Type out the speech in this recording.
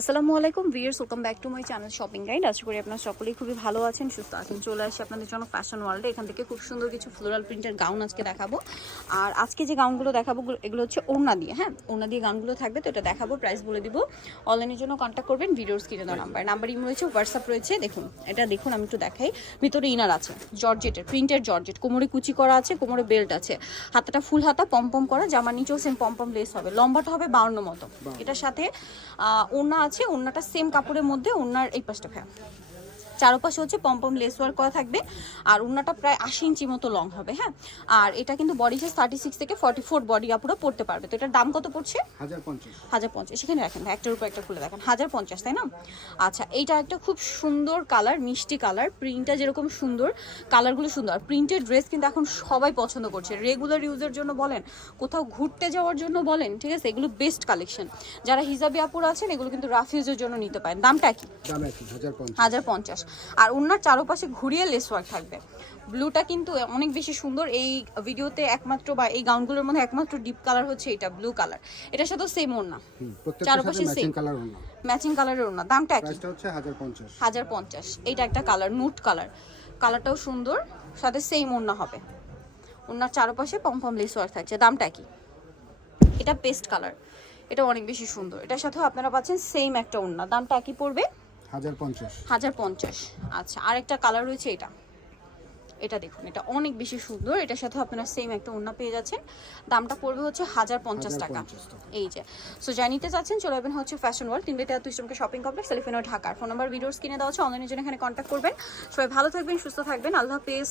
আসসালামু আলাইকুম viewers, welcome back to my channel shopping guide. আশা করি আপনারা সকলেই খুবই ভালো আছেন, সুস্থ আছেন। চলে আসি আপনাদের জন্য ফ্যাশন ওয়ার্ল্ডে। এখান থেকে খুব সুন্দর কিছু ফ্লোরাল প্রিন্টের গাউন আজকে দেখাবো। আর আজকে যে গাউনগুলো দেখাবো এগুলো হচ্ছে ওড়না দিয়ে, হ্যাঁ ওড়না দিয়ে গাউনগুলো থাকবে। তো এটা দেখাবো, প্রাইস বলে দিব। অনলাইনের জন্য কন্ট্যাক্ট করবেন, ভিডিওর স্ক্রিনে দেওয়া নাম্বার ইম রয়েছে, হোয়াটসঅ্যাপ রয়েছে। দেখুন এটা দেখুন, আমি একটু দেখাই। ভিতরে ইনার আছে জর্জেটের, প্রিন্টের জর্জেট, কোমরে কুচি করা আছে, কোমরে বেল্ট আছে, হাতাটা ফুল হাতা পম্পম করা, জামার নিচেও সেম পম্পম লেস হবে, লম্বাটা হবে 52 মতো। এটার সাথে ওড়না আছে, ওড়নাটা সেম কাপড়ের মধ্যে, ওড়নার এই পাশটা চারপাশে হচ্ছে পম্পম লেস ওয়ার্ক করা থাকবে। আর ওড়নাটা প্রায় 80 ইঞ্চি মতো লং হবে, হ্যাঁ। আর এটা কিন্তু বডি সাইজ 36 থেকে 44 বডি আপুরা পড়তে পারবে। তো এটার দাম কত পড়ছে? 1050। সেখানে রাখেন, একটার উপর একটা খুলে দেখেন, 1050, তাই না? আচ্ছা, এইটা একটা খুব সুন্দর কালার, মিষ্টি কালার, প্রিন্টটা যেরকম সুন্দর, কালারগুলো সুন্দর। আর প্রিন্টেড ড্রেস কিন্তু এখন সবাই পছন্দ করছে, রেগুলার ইউজের জন্য বলেন, কোথাও ঘুরতে যাওয়ার জন্য বলেন, ঠিক আছে, এগুলো বেস্ট কালেকশন। যারা হিজাবি আপুরা আছেন এগুলো কিন্তু রাফ ইউজের জন্য নিতে পারেন। দামটা কি? 1050। আর ওনার চারপাশে ঘুরিয়ে লেস ওয়ার্ক থাকবে। ব্লুটা কিন্তু অনেক বেশি সুন্দর। এই ভিডিওতে একমাত্র বা এই গাউনগুলোর মধ্যে একমাত্র ডিপ কালার হচ্ছে এটা, ব্লু কালার। এটার সাথে সেম ওড়না, চারপাশে সেম ম্যাচিং কালারের ওড়না। দামটা কি? 1050। এইটা একটা কালার, নুট কালার, কালারটাও সুন্দর, সাথে সেম ওড়না হবে। ওড়নার চারপাশে পমপম লেস ওয়ার্ক থাকছে। দামটা কি? এটা পেস্ট কালার, এটা অনেক বেশি সুন্দর। এটার সাথেও আপনারা পাচ্ছেন সেম একটা ওড়না। দামটা কি পড়বে? 1050। আচ্ছা, আরেকটা কালার রয়েছে, এটা দেখুন, এটা অনেক বেশি সুন্দর। এটার সাথে আপনারা সেম একটা ওড়না পেয়ে যাচ্ছেন। দামটা পড়বে হচ্ছে 1050 টাকা। এই যে, সো জানিতে চাচ্ছেন, চলে যাবেন হচ্ছে ফ্যাশন ওয়ার্ল্ড, 3 ইস্টমকে shopping complex, Elephant Road, Dhaka. Phone number ভিডিওর স্ক্রিনে দেওয়া আছে, অনলাইনের জন্য এখানে কন্ট্যাক্ট করবেন। সবাই ভালো থাকবেন, সুস্থ থাকবেন, আল্লাহ হাফেজ।